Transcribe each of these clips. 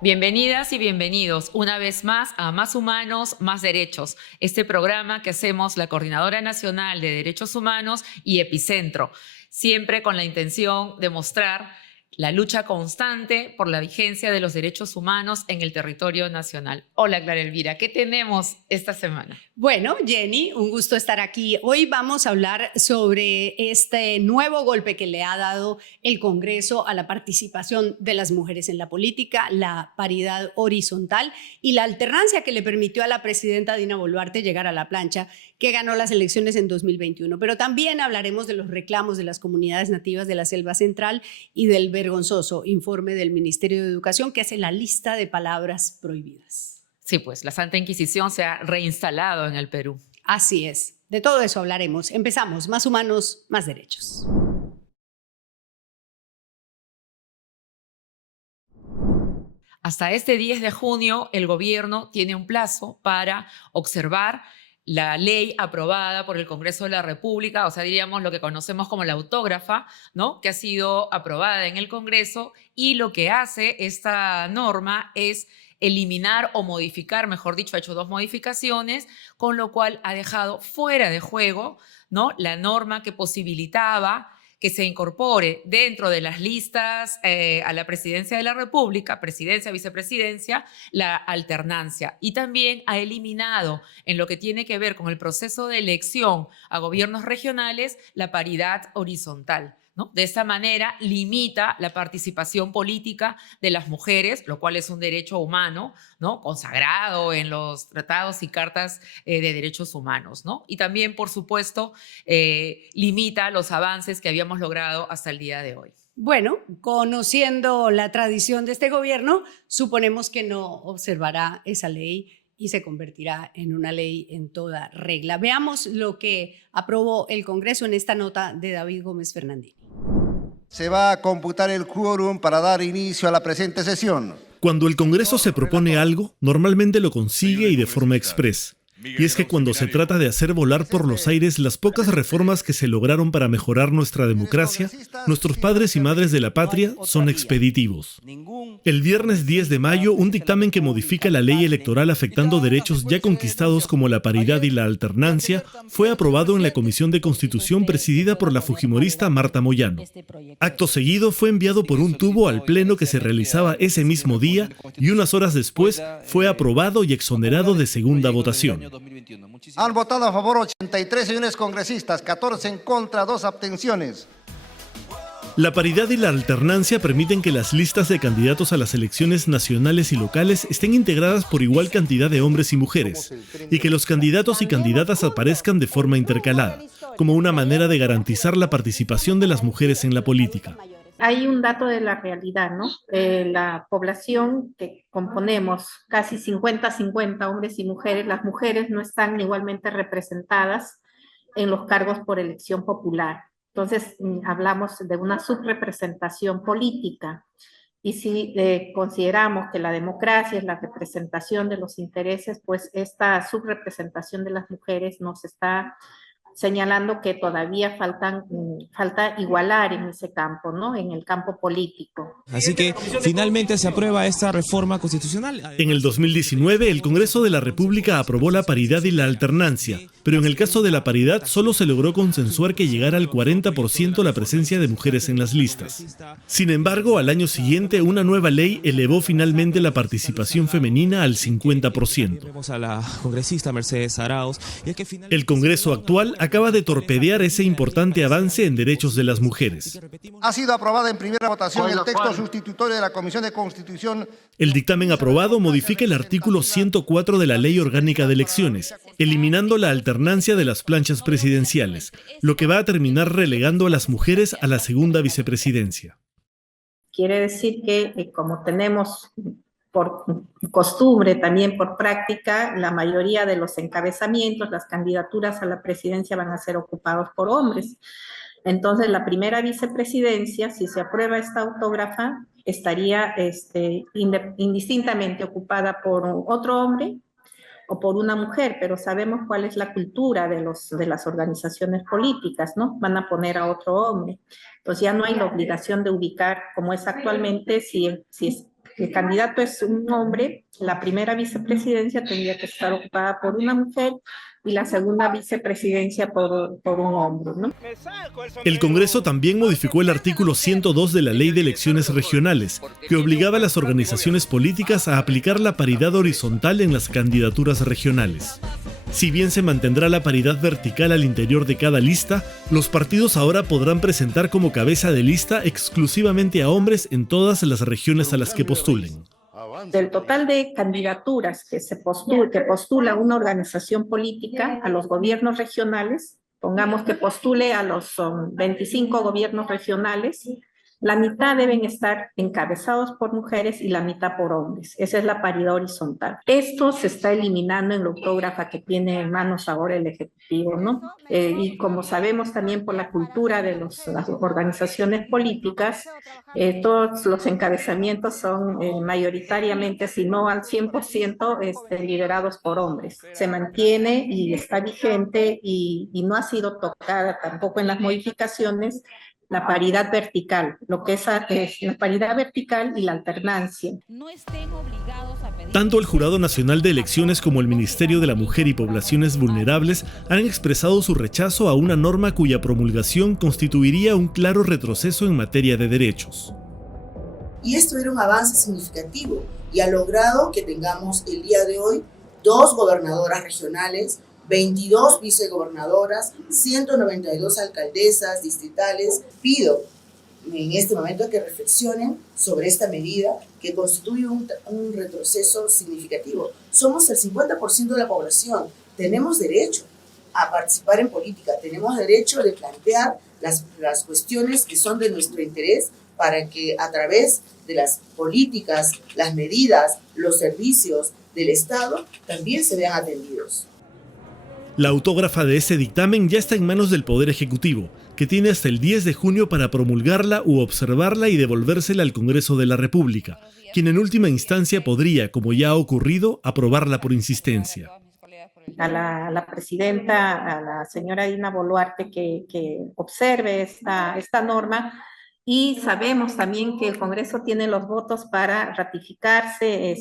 Bienvenidas y bienvenidos una vez más a Más Humanos, Más Derechos, este programa que hacemos la Coordinadora Nacional de Derechos Humanos y Epicentro, siempre con la intención de mostrar la lucha constante por la vigencia de los derechos humanos en el territorio nacional. Hola, Clara Elvira, ¿qué tenemos esta semana? Bueno, Jenny, un gusto estar aquí. Hoy vamos a hablar sobre este nuevo golpe que le ha dado el Congreso a la participación de las mujeres en la política, la paridad horizontal y la alternancia que le permitió a la presidenta Dina Boluarte llegar a la plancha, que ganó las elecciones en 2021. Pero también hablaremos de los reclamos de las comunidades nativas de la Selva Central y del vergonzoso informe del Ministerio de Educación que hace la lista de palabras prohibidas. Sí, pues la Santa Inquisición se ha reinstalado en el Perú. Así es. De todo eso hablaremos. Empezamos. Más humanos, más derechos. Hasta este 10 de junio, el gobierno tiene un plazo para observar la ley aprobada por el Congreso de la República, o sea, diríamos lo que conocemos como la autógrafa, ¿no? Que ha sido aprobada en el Congreso, y lo que hace esta norma es eliminar o modificar, mejor dicho, ha hecho dos modificaciones, con lo cual ha dejado fuera de juego, ¿no?, la norma que posibilitaba que se incorpore dentro de las listas a la presidencia de la República, presidencia, vicepresidencia, la alternancia. Y también ha eliminado, en lo que tiene que ver con el proceso de elección a gobiernos regionales, la paridad horizontal, ¿no? De esta manera limita la participación política de las mujeres, lo cual es un derecho humano, ¿no?, consagrado en los tratados y cartas de derechos humanos, ¿no? Y también, por supuesto, limita los avances que habíamos logrado hasta el día de hoy. Bueno, conociendo la tradición de este gobierno, suponemos que no observará esa ley y se convertirá en una ley en toda regla. Veamos lo que aprobó el Congreso en esta nota de David Gómez Fernandini. Se va a computar el quórum para dar inicio a la presente sesión. Cuando el Congreso se propone algo, normalmente lo consigue y de forma express. Y es que cuando se trata de hacer volar por los aires las pocas reformas que se lograron para mejorar nuestra democracia, nuestros padres y madres de la patria son expeditivos. El viernes 10 de mayo, un dictamen que modifica la ley electoral afectando derechos ya conquistados como la paridad y la alternancia fue aprobado en la Comisión de Constitución presidida por la fujimorista Marta Moyano. Acto seguido fue enviado por un tubo al pleno que se realizaba ese mismo día y unas horas después fue aprobado y exonerado de segunda votación. Han votado a favor 83 señores congresistas, 14 en contra, 2 abstenciones. La paridad y la alternancia permiten que las listas de candidatos a las elecciones nacionales y locales estén integradas por igual cantidad de hombres y mujeres, y que los candidatos y candidatas aparezcan de forma intercalada, como una manera de garantizar la participación de las mujeres en la política. Hay un dato de la realidad, ¿no? La población que componemos, casi 50-50 hombres y mujeres, las mujeres no están igualmente representadas en los cargos por elección popular. Entonces, hablamos de una subrepresentación política. Y si consideramos que la democracia es la representación de los intereses, pues esta subrepresentación de las mujeres nos está señalando que todavía falta igualar en ese campo, ¿no?, en el campo político. Así que finalmente se aprueba esta reforma constitucional. En el 2019, el Congreso de la República aprobó la paridad y la alternancia, pero en el caso de la paridad solo se logró consensuar que llegara al 40% la presencia de mujeres en las listas. Sin embargo, al año siguiente, una nueva ley elevó finalmente la participación femenina al 50%. A la congresista Mercedes Arauz. El Congreso actual acaba de torpedear ese importante avance en derechos de las mujeres. Ha sido aprobada en primera votación el texto sustitutorio de la Comisión de Constitución. El dictamen aprobado modifica el artículo 104 de la Ley Orgánica de Elecciones, eliminando la alternancia de las planchas presidenciales, lo que va a terminar relegando a las mujeres a la segunda vicepresidencia. Quiere decir que como tenemos por costumbre, también por práctica, la mayoría de los encabezamientos, las candidaturas a la presidencia van a ser ocupados por hombres. Entonces, la primera vicepresidencia, si se aprueba esta autógrafa, estaría indistintamente ocupada por otro hombre o por una mujer, pero sabemos cuál es la cultura de las organizaciones políticas, ¿no? Van a poner a otro hombre. Entonces ya no hay la obligación de ubicar, como es actualmente, si el candidato es un hombre, la primera vicepresidencia tendría que estar ocupada por una mujer y la segunda vicepresidencia por un hombre, ¿no? El Congreso también modificó el artículo 102 de la Ley de Elecciones Regionales, que obligaba a las organizaciones políticas a aplicar la paridad horizontal en las candidaturas regionales. Si bien se mantendrá la paridad vertical al interior de cada lista, los partidos ahora podrán presentar como cabeza de lista exclusivamente a hombres en todas las regiones a las que postulen. Del total de candidaturas que postula una organización política a los gobiernos regionales, pongamos que postule a los 25 gobiernos regionales, la mitad deben estar encabezados por mujeres y la mitad por hombres. Esa es la paridad horizontal. Esto se está eliminando en la autógrafa que tiene en manos ahora el Ejecutivo, ¿no? Y como sabemos también por la cultura de las organizaciones políticas, todos los encabezamientos son mayoritariamente, si no al 100%, liderados por hombres. Se mantiene y está vigente y no ha sido tocada tampoco en las modificaciones la paridad vertical, lo que es la paridad vertical y la alternancia. Tanto el Jurado Nacional de Elecciones como el Ministerio de la Mujer y Poblaciones Vulnerables han expresado su rechazo a una norma cuya promulgación constituiría un claro retroceso en materia de derechos. Y esto era un avance significativo y ha logrado que tengamos el día de hoy 2 gobernadoras regionales, 22 vicegobernadoras, 192 alcaldesas distritales. Pido en este momento que reflexionen sobre esta medida que constituye un retroceso significativo. Somos el 50% de la población, tenemos derecho a participar en política, tenemos derecho de plantear las cuestiones que son de nuestro interés para que a través de las políticas, las medidas, los servicios del Estado también se vean atendidos. La autógrafa de ese dictamen ya está en manos del Poder Ejecutivo, que tiene hasta el 10 de junio para promulgarla u observarla y devolvérsela al Congreso de la República, quien en última instancia podría, como ya ha ocurrido, aprobarla por insistencia. A la presidenta, a la señora Dina Boluarte, que observe esta norma, y sabemos también que el Congreso tiene los votos para ratificarse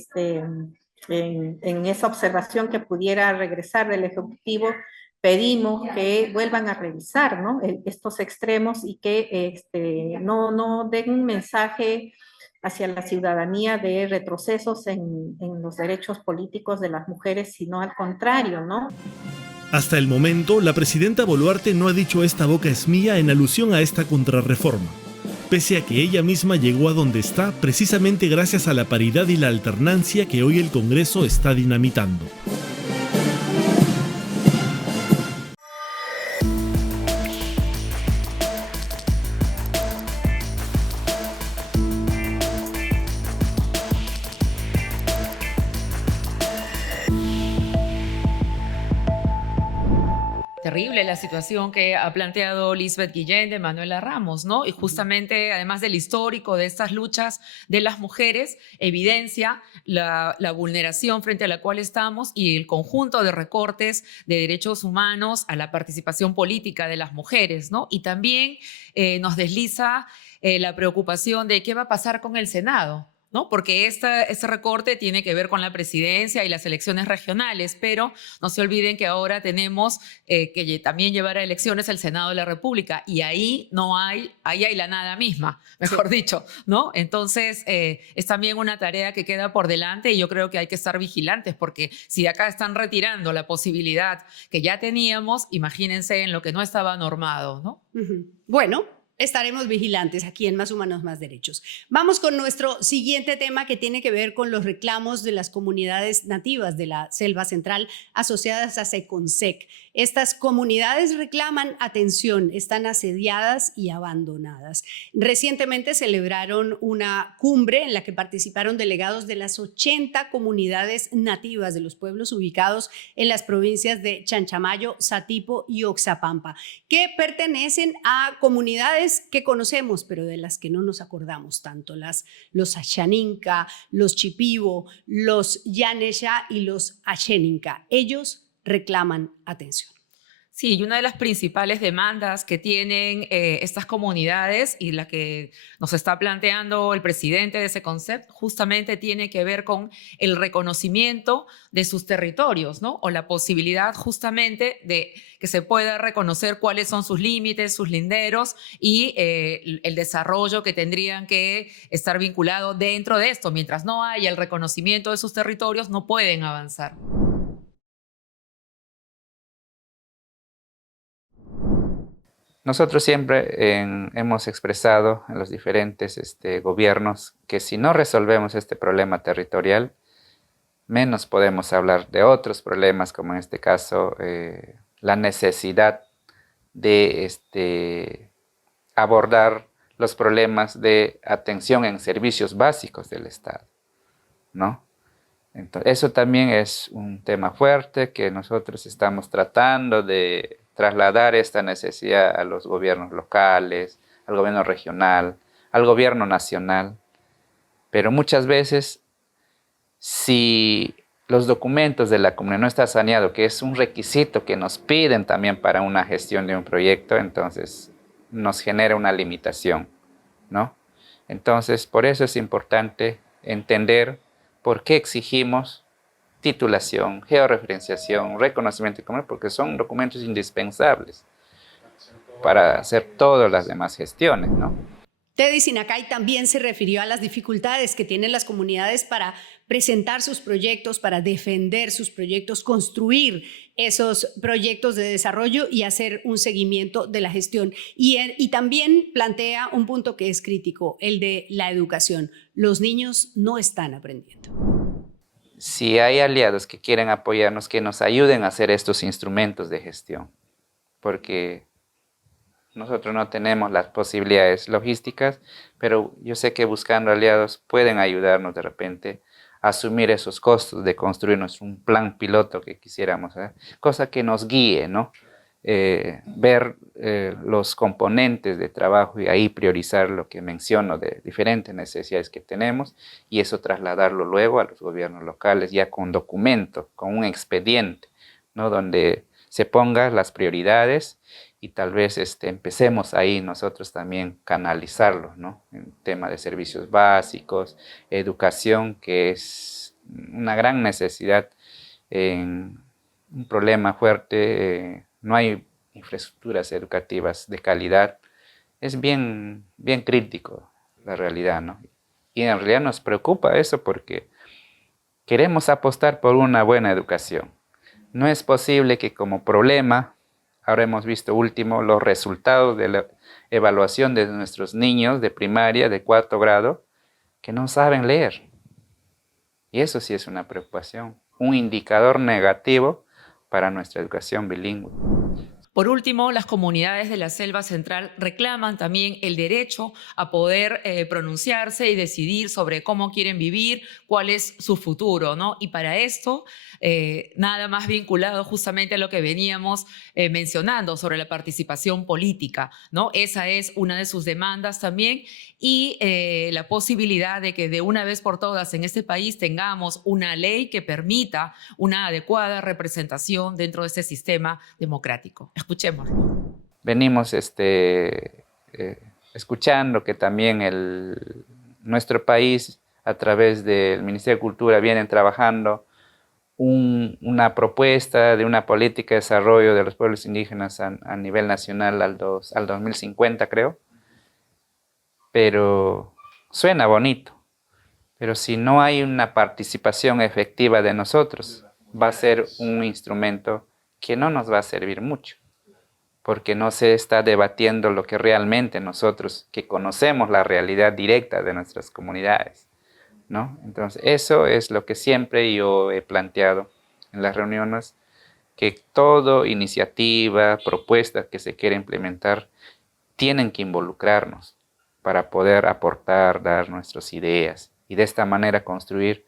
en esa observación que pudiera regresar del Ejecutivo. Pedimos que vuelvan a revisar, ¿no?, estos extremos y que no den un mensaje hacia la ciudadanía de retrocesos en los derechos políticos de las mujeres, sino al contrario, ¿no? Hasta el momento, la presidenta Boluarte no ha dicho "esta boca es mía" en alusión a esta contrarreforma, pese a que ella misma llegó a donde está precisamente gracias a la paridad y la alternancia que hoy el Congreso está dinamitando. Terrible la situación que ha planteado Lisbeth Guillén de Manuela Ramos, ¿no? Y justamente, además del histórico de estas luchas de las mujeres, evidencia la vulneración frente a la cual estamos y el conjunto de recortes de derechos humanos a la participación política de las mujeres, ¿no? Y también nos desliza la preocupación de qué va a pasar con el Senado, ¿no? Porque este recorte tiene que ver con la presidencia y las elecciones regionales, pero no se olviden que ahora tenemos que también llevar a elecciones el Senado de la República, y ahí hay la nada misma, mejor dicho, ¿no? Entonces es también una tarea que queda por delante, y yo creo que hay que estar vigilantes, porque si de acá están retirando la posibilidad que ya teníamos, imagínense en lo que no estaba normado, ¿no? Bueno, estaremos vigilantes aquí en Más Humanos, Más Derechos. Vamos con nuestro siguiente tema, que tiene que ver con los reclamos de las comunidades nativas de la Selva Central asociadas a SECONSEC. Estas comunidades reclaman atención, están asediadas y abandonadas. Recientemente celebraron una cumbre en la que participaron delegados de las 80 comunidades nativas de los pueblos ubicados en las provincias de Chanchamayo, Satipo y Oxapampa, que pertenecen a comunidades que conocemos, pero de las que no nos acordamos tanto, los Ashaninka, los Chipibo, los Yanesha y los Asheninka. Ellos reclaman atención. Sí, y una de las principales demandas que tienen estas comunidades y la que nos está planteando el presidente de ese concepto justamente tiene que ver con el reconocimiento de sus territorios, ¿no? O la posibilidad justamente de que se pueda reconocer cuáles son sus límites, sus linderos y el desarrollo que tendrían que estar vinculados dentro de esto. Mientras no haya el reconocimiento de sus territorios, no pueden avanzar. Nosotros siempre hemos expresado en los diferentes gobiernos que si no resolvemos este problema territorial, menos podemos hablar de otros problemas, como en este caso la necesidad de abordar los problemas de atención en servicios básicos del Estado, ¿no? Entonces, eso también es un tema fuerte que nosotros estamos tratando de trasladar esta necesidad a los gobiernos locales, al gobierno regional, al gobierno nacional. Pero muchas veces, si los documentos de la comunidad no están saneados, que es un requisito que nos piden también para una gestión de un proyecto, entonces nos genera una limitación, ¿no? Entonces, por eso es importante entender por qué exigimos titulación, georreferenciación, reconocimiento comunal, porque son documentos indispensables para hacer todas las demás gestiones, ¿no? Teddy Sinacay también se refirió a las dificultades que tienen las comunidades para presentar sus proyectos, para defender sus proyectos, construir esos proyectos de desarrollo y hacer un seguimiento de la gestión. Y también plantea un punto que es crítico, el de la educación. Los niños no están aprendiendo. Si hay aliados que quieren apoyarnos, que nos ayuden a hacer estos instrumentos de gestión, porque nosotros no tenemos las posibilidades logísticas, pero yo sé que buscando aliados pueden ayudarnos de repente a asumir esos costos de construirnos un plan piloto que quisiéramos hacer, cosa que nos guíe, ¿no? Ver los componentes de trabajo y ahí priorizar lo que menciono de diferentes necesidades que tenemos y eso trasladarlo luego a los gobiernos locales ya con documento, con un expediente, ¿no? Donde se pongan las prioridades y tal vez empecemos ahí nosotros también canalizarlo, ¿no? En tema de servicios básicos, educación, que es una gran necesidad, un problema fuerte. No hay infraestructuras educativas de calidad. Es bien crítico la realidad, ¿no? Y en realidad nos preocupa eso porque queremos apostar por una buena educación. No es posible que como problema, ahora hemos visto último los resultados de la evaluación de nuestros niños de primaria, de 4º grado, que no saben leer. Y eso sí es una preocupación, un indicador negativo para nuestra educación bilingüe. Por último, las comunidades de la Selva Central reclaman también el derecho a poder pronunciarse y decidir sobre cómo quieren vivir, cuál es su futuro, ¿no? Y para esto, nada más vinculado justamente a lo que veníamos mencionando sobre la participación política, ¿no? Esa es una de sus demandas también y la posibilidad de que de una vez por todas en este país tengamos una ley que permita una adecuada representación dentro de este sistema democrático. Escuchémoslo. Venimos escuchando que también nuestro país, a través del Ministerio de Cultura, vienen trabajando una propuesta de una política de desarrollo de los pueblos indígenas a nivel nacional al 2050, creo. Pero suena bonito. Pero si no hay una participación efectiva de nosotros, va a ser un instrumento que no nos va a servir mucho, porque no se está debatiendo lo que realmente nosotros, que conocemos la realidad directa de nuestras comunidades, ¿no? Entonces, eso es lo que siempre yo he planteado en las reuniones, que toda iniciativa, propuesta que se quiera implementar, tienen que involucrarnos para poder aportar, dar nuestras ideas y de esta manera construir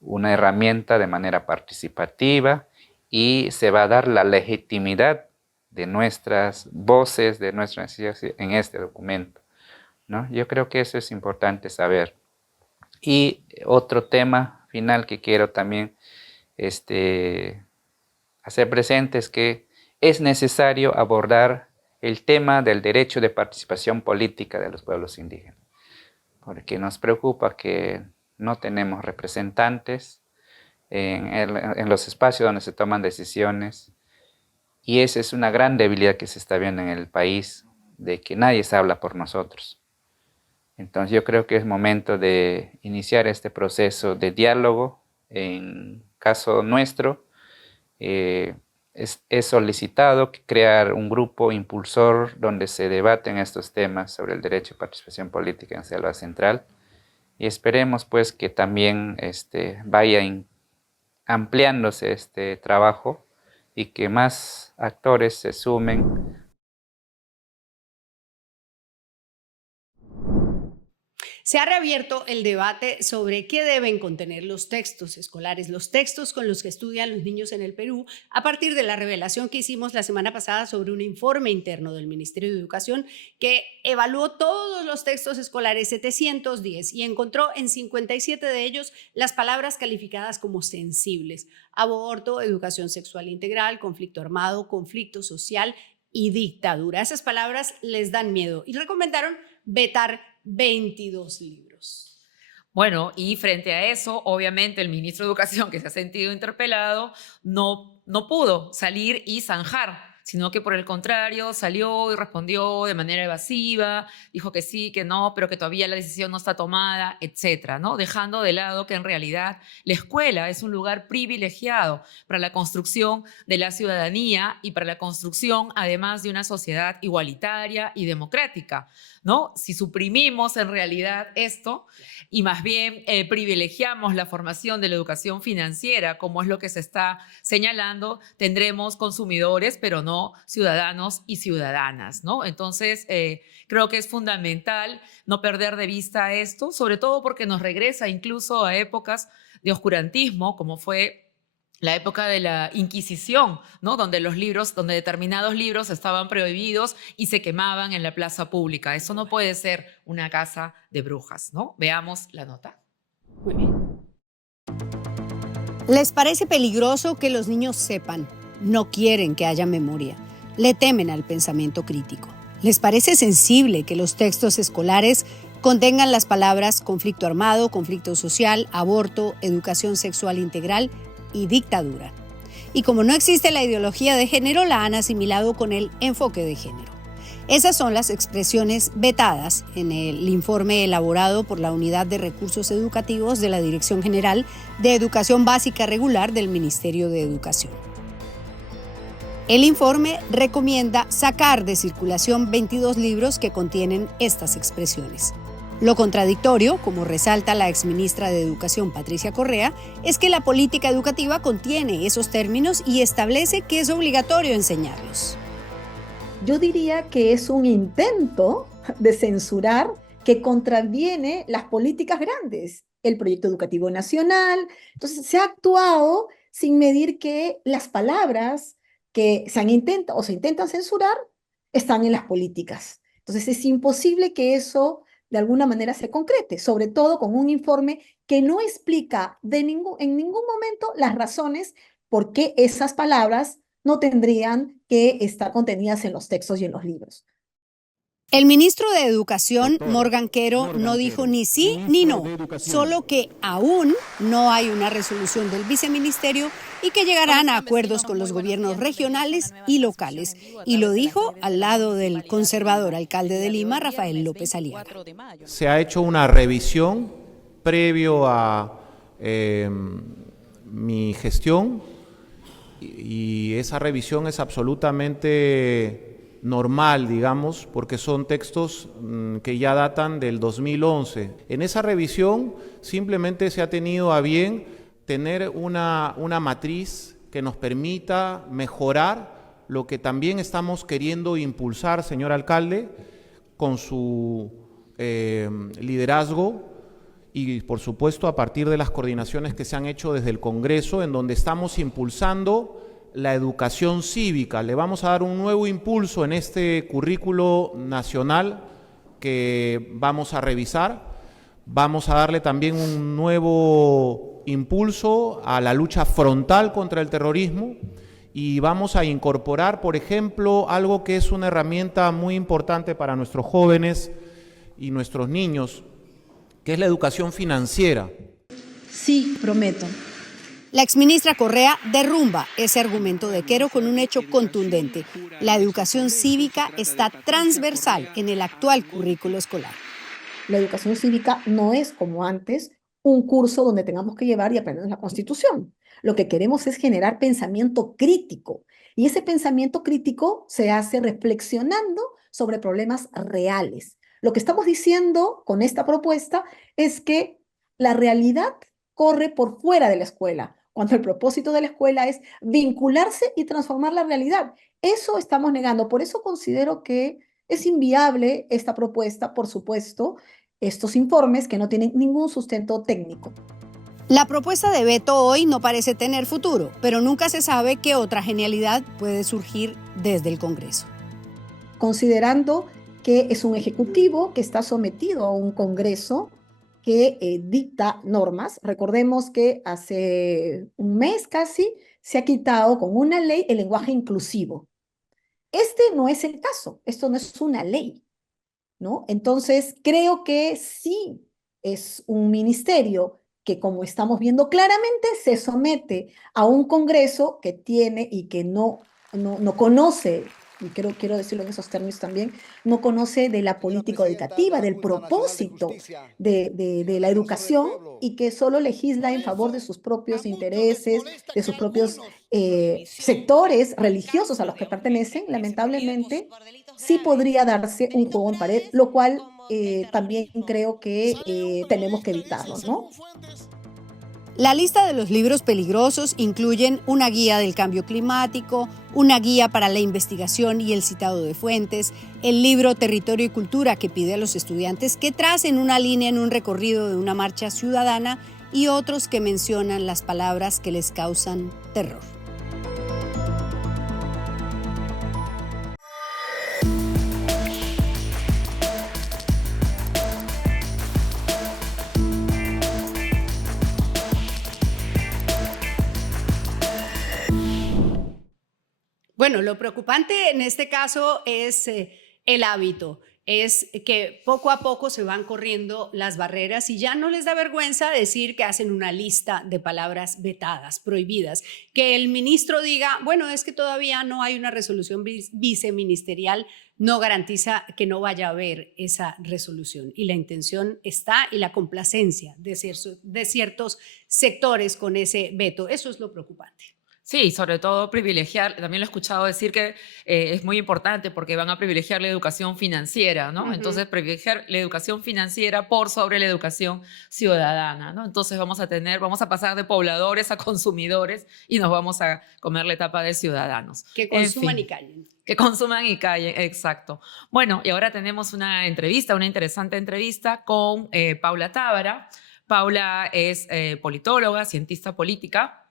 una herramienta de manera participativa y se va a dar la legitimidad de nuestras voces, de nuestras necesidades en este documento, ¿no? Yo creo que eso es importante saber. Y otro tema final que quiero también hacer presente es que es necesario abordar el tema del derecho de participación política de los pueblos indígenas, porque nos preocupa que no tenemos representantes en los espacios donde se toman decisiones, y esa es una gran debilidad que se está viendo en el país, de que nadie se habla por nosotros. Entonces yo creo que es momento de iniciar este proceso de diálogo. En caso nuestro, es solicitado crear un grupo impulsor donde se debaten estos temas sobre el derecho de participación política en Selva Central, y esperemos pues que también vaya ampliándose este trabajo y que más actores se sumen. Se ha reabierto el debate sobre qué deben contener los textos escolares, los textos con los que estudian los niños en el Perú, a partir de la revelación que hicimos la semana pasada sobre un informe interno del Ministerio de Educación que evaluó todos los textos escolares, 710, y encontró en 57 de ellos las palabras calificadas como sensibles: aborto, educación sexual integral, conflicto armado, conflicto social y dictadura. Esas palabras les dan miedo y recomendaron vetar 22 libros. Bueno, y frente a eso, obviamente el ministro de Educación, que se ha sentido interpelado, no pudo salir y zanjar, sino que por el contrario salió y respondió de manera evasiva, dijo que sí, que no, pero que todavía la decisión no está tomada, etcétera, ¿no? Dejando de lado que en realidad la escuela es un lugar privilegiado para la construcción de la ciudadanía y para la construcción, además, de una sociedad igualitaria y democrática, ¿no? Si suprimimos en realidad esto y más bien privilegiamos la formación de la educación financiera, como es lo que se está señalando, tendremos consumidores, pero no ciudadanos y ciudadanas, ¿no? Entonces, creo que es fundamental no perder de vista esto, sobre todo porque nos regresa incluso a épocas de oscurantismo, como fue la época de la Inquisición, ¿no? Donde determinados libros estaban prohibidos y se quemaban en la plaza pública. Eso no puede ser una casa de brujas, ¿no? Veamos la nota. Muy bien. ¿Les parece peligroso que los niños sepan? No quieren que haya memoria. Le temen al pensamiento crítico. ¿Les parece sensible que los textos escolares contengan las palabras conflicto armado, conflicto social, aborto, educación sexual integral y dictadura? Y como no existe la ideología de género, la han asimilado con el enfoque de género. Esas son las expresiones vetadas en el informe elaborado por la Unidad de Recursos Educativos de la Dirección General de Educación Básica Regular del Ministerio de Educación. El informe recomienda sacar de circulación 22 libros que contienen estas expresiones. Lo contradictorio, como resalta la exministra de Educación Patricia Correa, es que la política educativa contiene esos términos y establece que es obligatorio enseñarlos. Yo diría que es un intento de censurar que contraviene las políticas grandes, el proyecto educativo nacional. Entonces se ha actuado sin medir que las palabras que se intentan censurar están en las políticas. Entonces es imposible que eso de alguna manera se concrete, sobre todo con un informe que no explica en ningún momento las razones por qué esas palabras no tendrían que estar contenidas en los textos y en los libros. El ministro de Educación, Morgan Quero, no dijo ni sí ni no, solo que aún no hay una resolución del viceministerio y que llegarán a acuerdos con los gobiernos regionales y locales. Y lo dijo al lado del conservador alcalde de Lima, Rafael López Aliaga. Se ha hecho una revisión previo a mi gestión y esa revisión es absolutamente normal, digamos, porque son textos que ya datan del 2011. En esa revisión simplemente se ha tenido a bien tener una matriz que nos permita mejorar lo que también estamos queriendo impulsar, señor alcalde, con su liderazgo y, por supuesto, a partir de las coordinaciones que se han hecho desde el Congreso, en donde estamos impulsando la educación cívica. Le vamos a dar un nuevo impulso en este currículo nacional que vamos a revisar. Vamos a darle también un nuevo impulso a la lucha frontal contra el terrorismo y vamos a incorporar, por ejemplo, algo que es una herramienta muy importante para nuestros jóvenes y nuestros niños, que es la educación financiera. Sí, prometo. La exministra Correa derrumba ese argumento de Quero con un hecho contundente. La educación cívica está transversal en el actual currículo escolar. La educación cívica no es como antes un curso donde tengamos que llevar y aprender la Constitución. Lo que queremos es generar pensamiento crítico y ese pensamiento crítico se hace reflexionando sobre problemas reales. Lo que estamos diciendo con esta propuesta es que la realidad corre por fuera de la escuela, cuando el propósito de la escuela es vincularse y transformar la realidad. Eso estamos negando. Por eso considero que es inviable esta propuesta, por supuesto, estos informes que no tienen ningún sustento técnico. La propuesta de veto hoy no parece tener futuro, pero nunca se sabe qué otra genialidad puede surgir desde el Congreso. Considerando que es un ejecutivo que está sometido a un Congreso que dicta normas. Recordemos que hace un mes casi se ha quitado con una ley el lenguaje inclusivo. Este no es el caso, esto no es una ley, ¿no? Entonces, creo que sí es un ministerio que, como estamos viendo claramente, se somete a un Congreso que tiene y que no conoce, y quiero decirlo en esos términos también, no conoce de la política educativa, del propósito de la educación y que solo legisla en favor de sus propios intereses, de sus propios sectores religiosos a los que pertenecen. Lamentablemente, sí podría darse un juego en pared, lo cual también creo que tenemos que evitarlo, ¿no? La lista de los libros peligrosos incluyen una guía del cambio climático, una guía para la investigación y el citado de fuentes, el libro Territorio y Cultura que pide a los estudiantes que tracen una línea en un recorrido de una marcha ciudadana y otros que mencionan las palabras que les causan terror. Bueno, lo preocupante en este caso es el hábito, es que poco a poco se van corriendo las barreras y ya no les da vergüenza decir que hacen una lista de palabras vetadas, prohibidas, que el ministro diga, bueno, es que todavía no hay una resolución viceministerial, no garantiza que no vaya a haber esa resolución y la intención está y la complacencia de ciertos sectores con ese veto, eso es lo preocupante. Sí, sobre todo privilegiar, también lo he escuchado decir que es muy importante porque van a privilegiar la educación financiera, ¿no? Entonces, privilegiar la educación financiera por sobre la educación ciudadana, ¿no? Entonces vamos a pasar de pobladores a consumidores y nos vamos a comer la etapa de ciudadanos. Que consuman y callen. Que consuman y callen, exacto. Bueno, y ahora tenemos una interesante entrevista con Paula Tábara. Paula es politóloga, cientista política,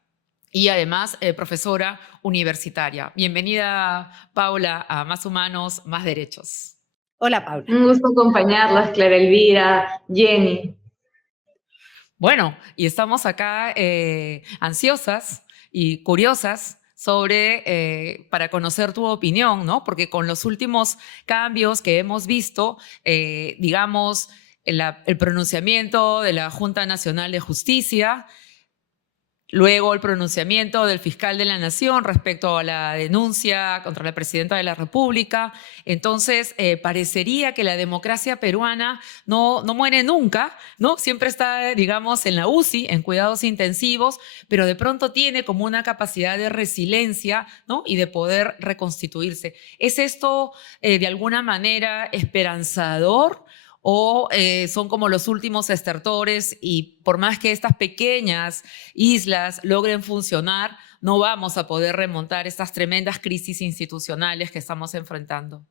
y además profesora universitaria. Bienvenida, Paula, a Más Humanos, Más Derechos. Hola, Paula. Un gusto acompañarlas, Clara Elvira, Jenny. Bueno, y estamos acá ansiosas y curiosas para conocer tu opinión, ¿no? Porque con los últimos cambios que hemos visto, digamos, el pronunciamiento de la Junta Nacional de Justicia, luego el pronunciamiento del fiscal de la Nación respecto a la denuncia contra la presidenta de la República. Entonces, parecería que la democracia peruana no muere nunca, ¿no? Siempre está, digamos, en la UCI, en cuidados intensivos, pero de pronto tiene como una capacidad de resiliencia, ¿no? Y de poder reconstituirse. ¿Es esto de alguna manera esperanzador o son como los últimos estertores y por más que estas pequeñas islas logren funcionar, no vamos a poder remontar estas tremendas crisis institucionales que estamos enfrentando.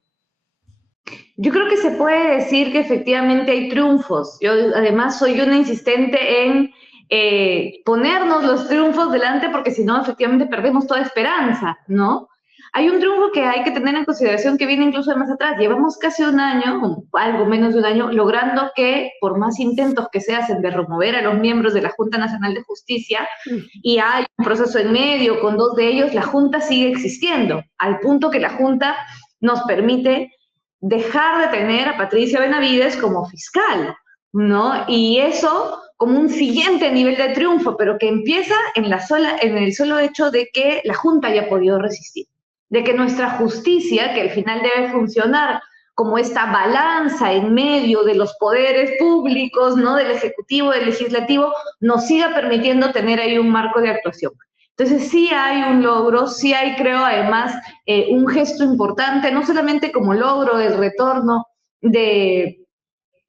Yo creo que se puede decir que efectivamente hay triunfos. Yo además soy una insistente en ponernos los triunfos delante porque si no efectivamente perdemos toda esperanza, ¿no? Hay un triunfo que hay que tener en consideración que viene incluso de más atrás. Llevamos casi un año, algo menos de un año, logrando que por más intentos que se hacen de remover a los miembros de la Junta Nacional de Justicia, y hay un proceso en medio con 2 de ellos, la Junta sigue existiendo, al punto que la Junta nos permite dejar de tener a Patricia Benavides como fiscal, ¿no? Y eso como un siguiente nivel de triunfo, pero que empieza en el solo hecho de que la Junta haya podido resistir, de que nuestra justicia, que al final debe funcionar como esta balanza en medio de los poderes públicos, ¿no? Del Ejecutivo, del Legislativo, nos siga permitiendo tener ahí un marco de actuación. Entonces sí hay un logro, sí hay, creo, además, un gesto importante, no solamente como logro del retorno de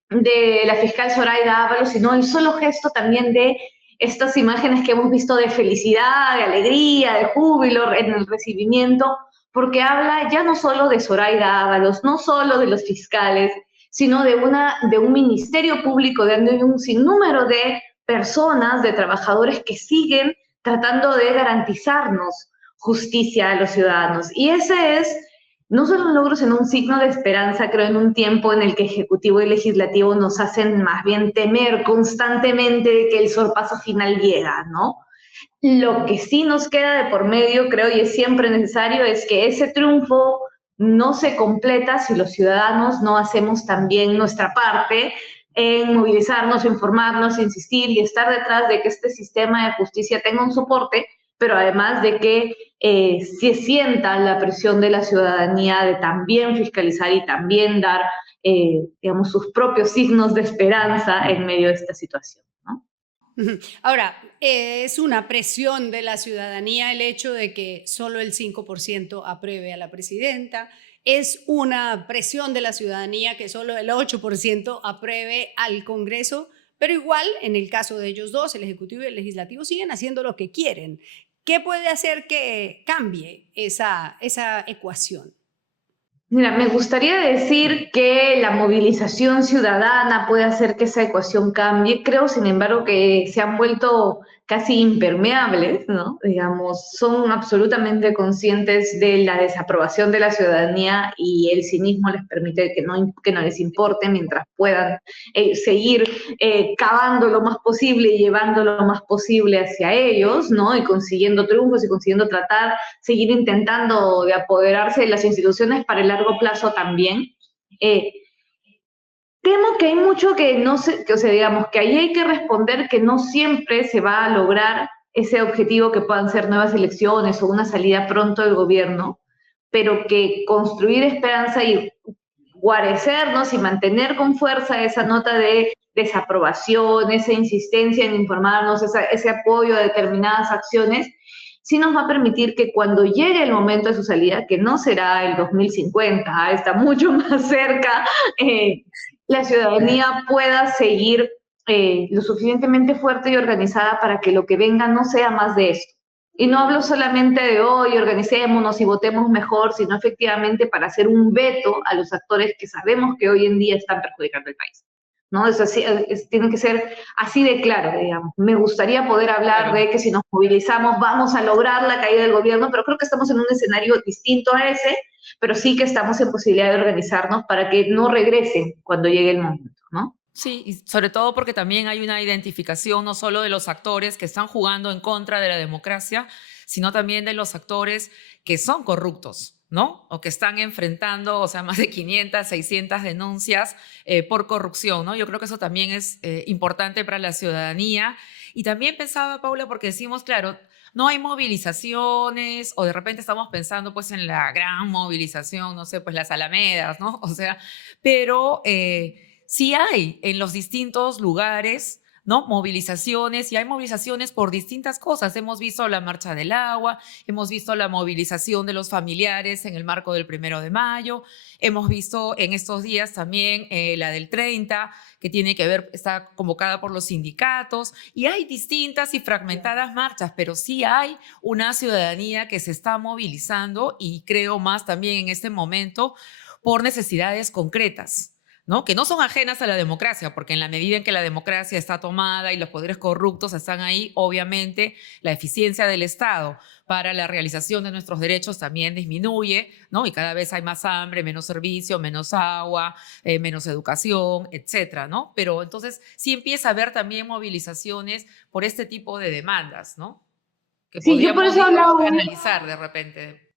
la fiscal Zoraida Ábalos, sino el solo gesto también de estas imágenes que hemos visto de felicidad, de alegría, de júbilo en el recibimiento, porque habla ya no solo de Zoraida Ábalos, no solo de los fiscales, sino de un ministerio público, de un sinnúmero de personas, de trabajadores que siguen tratando de garantizarnos justicia a los ciudadanos. Y ese es no solo un logro, sino un signo de esperanza, creo, en un tiempo en el que Ejecutivo y Legislativo nos hacen más bien temer constantemente de que el sorpaso final llega, ¿no? Lo que sí nos queda de por medio, creo, y es siempre necesario, es que ese triunfo no se completa si los ciudadanos no hacemos también nuestra parte en movilizarnos, informarnos, insistir y estar detrás de que este sistema de justicia tenga un soporte, pero además de que se sienta la presión de la ciudadanía de también fiscalizar y también dar, digamos, sus propios signos de esperanza en medio de esta situación, ¿no? Ahora, es una presión de la ciudadanía el hecho de que solo el 5% apruebe a la presidenta. Es una presión de la ciudadanía que solo el 8% apruebe al Congreso, pero igual, en el caso de ellos dos, el Ejecutivo y el Legislativo siguen haciendo lo que quieren. ¿Qué puede hacer que cambie esa ecuación? Mira, me gustaría decir que la movilización ciudadana puede hacer que esa ecuación cambie. Creo, sin embargo, que se han vuelto casi impermeables, ¿no? Digamos, son absolutamente conscientes de la desaprobación de la ciudadanía y el cinismo les permite que no les importe mientras puedan seguir cavando lo más posible y llevando lo más posible hacia ellos, ¿no? Y consiguiendo triunfos y consiguiendo seguir intentando de apoderarse de las instituciones para el largo plazo también. Temo que hay mucho que no sé, o sea, digamos, que ahí hay que responder que no siempre se va a lograr ese objetivo que puedan ser nuevas elecciones o una salida pronto del gobierno, pero que construir esperanza y guarecernos y mantener con fuerza esa nota de desaprobación, esa insistencia en informarnos, ese apoyo a determinadas acciones, sí nos va a permitir que cuando llegue el momento de su salida, que no será el 2050, está mucho más cerca, la ciudadanía pueda seguir lo suficientemente fuerte y organizada para que lo que venga no sea más de esto. Y no hablo solamente de hoy, organicémonos y votemos mejor, sino efectivamente para hacer un veto a los actores que sabemos que hoy en día están perjudicando el país, ¿no? Es así, tiene que ser así de claro, digamos. Me gustaría poder hablar de que si nos movilizamos vamos a lograr la caída del gobierno, pero creo que estamos en un escenario distinto a ese, pero sí que estamos en posibilidad de organizarnos para que no regresen cuando llegue el momento, ¿no? Sí, y sobre todo porque también hay una identificación no solo de los actores que están jugando en contra de la democracia, sino también de los actores que son corruptos, ¿no? O que están enfrentando, o sea, más de 500, 600 denuncias por corrupción, ¿no? Yo creo que eso también es importante para la ciudadanía. Y también pensaba, Paula, porque decimos, claro, no hay movilizaciones o de repente estamos pensando pues en la gran movilización, no sé, pues las Alamedas, ¿no? O sea, pero sí hay en los distintos lugares ¿no? Movilizaciones, y hay movilizaciones por distintas cosas. Hemos visto la Marcha del Agua, hemos visto la movilización de los familiares en el marco del 1 de mayo, hemos visto en estos días también la del 30, que tiene que ver, está convocada por los sindicatos, y hay distintas y fragmentadas marchas, pero sí hay una ciudadanía que se está movilizando, y creo más también en este momento por necesidades concretas, ¿no? Que no son ajenas a la democracia, porque en la medida en que la democracia está tomada y los poderes corruptos están ahí, obviamente la eficiencia del Estado para la realización de nuestros derechos también disminuye, ¿no? Y cada vez hay más hambre, menos servicio, menos agua, menos educación, etcétera, ¿no? Pero entonces sí empieza a haber también movilizaciones por este tipo de demandas, ¿no? Que Sí, yo por eso hablaba analizar de repente.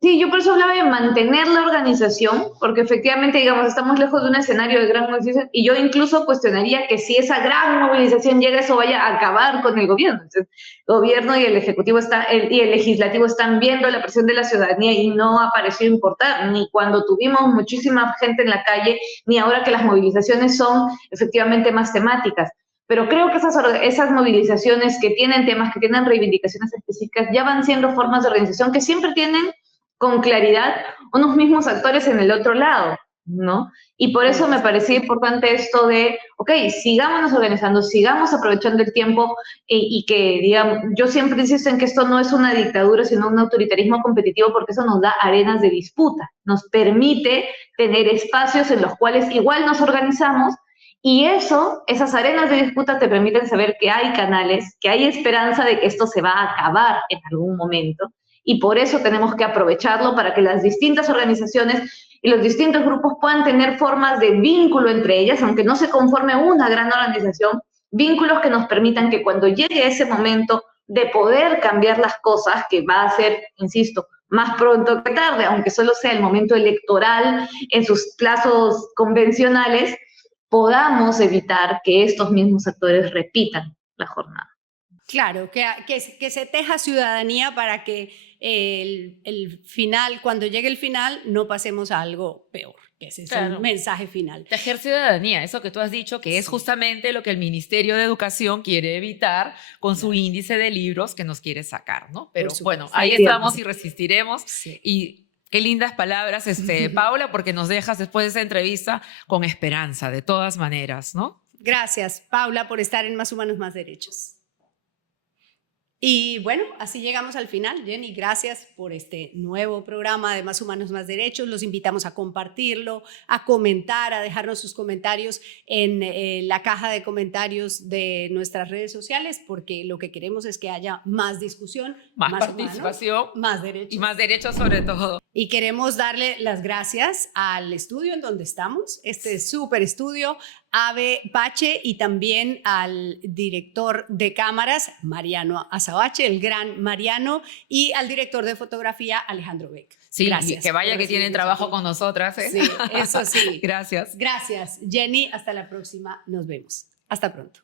Sí, yo por eso hablaba de mantener la organización, porque efectivamente, digamos, estamos lejos de un escenario de gran movilización, y yo incluso cuestionaría que si esa gran movilización llega, eso vaya a acabar con el gobierno. Entonces, el gobierno y el ejecutivo y el legislativo están viendo la presión de la ciudadanía y no ha parecido importar, ni cuando tuvimos muchísima gente en la calle, ni ahora que las movilizaciones son efectivamente más temáticas. Pero creo que esas movilizaciones que tienen temas, que tienen reivindicaciones específicas, ya van siendo formas de organización que siempre tienen con claridad unos mismos actores en el otro lado, ¿no? Y por eso me parecía importante esto de, ok, sigámonos organizando, sigamos aprovechando el tiempo y que, digamos, yo siempre insisto en que esto no es una dictadura, sino un autoritarismo competitivo, porque eso nos da arenas de disputa, nos permite tener espacios en los cuales igual nos organizamos, y esas arenas de disputa te permiten saber que hay canales, que hay esperanza de que esto se va a acabar en algún momento. Y por eso tenemos que aprovecharlo para que las distintas organizaciones y los distintos grupos puedan tener formas de vínculo entre ellas, aunque no se conforme una gran organización, vínculos que nos permitan que cuando llegue ese momento de poder cambiar las cosas, que va a ser, insisto, más pronto que tarde, aunque solo sea el momento electoral en sus plazos convencionales, podamos evitar que estos mismos actores repitan la jornada. Claro, que se teja ciudadanía para que el final, cuando llegue el final, no pasemos a algo peor, que ese es un mensaje final. Tejer ciudadanía, eso que tú has dicho, que es justamente lo que el Ministerio de Educación quiere evitar con su índice de libros que nos quiere sacar, ¿no? Pero bueno, ahí estamos y resistiremos. Sí. Y qué lindas palabras, Paula, porque nos dejas después de esa entrevista con esperanza, de todas maneras, ¿no? Gracias, Paula, por estar en Más Humanos, Más Derechos. Y bueno, así llegamos al final. Jenny, gracias por este nuevo programa de Más Humanos, Más Derechos. Los invitamos a compartirlo, a comentar, a dejarnos sus comentarios en la caja de comentarios de nuestras redes sociales, porque lo que queremos es que haya más discusión, más participación, humanos, más derechos. Y más derechos sobre todo. Y queremos darle las gracias al estudio en donde estamos, este súper estudio, Ave Pache, y también al director de cámaras, Mariano Azabache, el gran Mariano, y al director de fotografía, Alejandro Beck. Sí, gracias. Que vaya que tienen trabajo con nosotras. Sí, eso sí. Gracias. Gracias. Jenny, hasta la próxima. Nos vemos. Hasta pronto.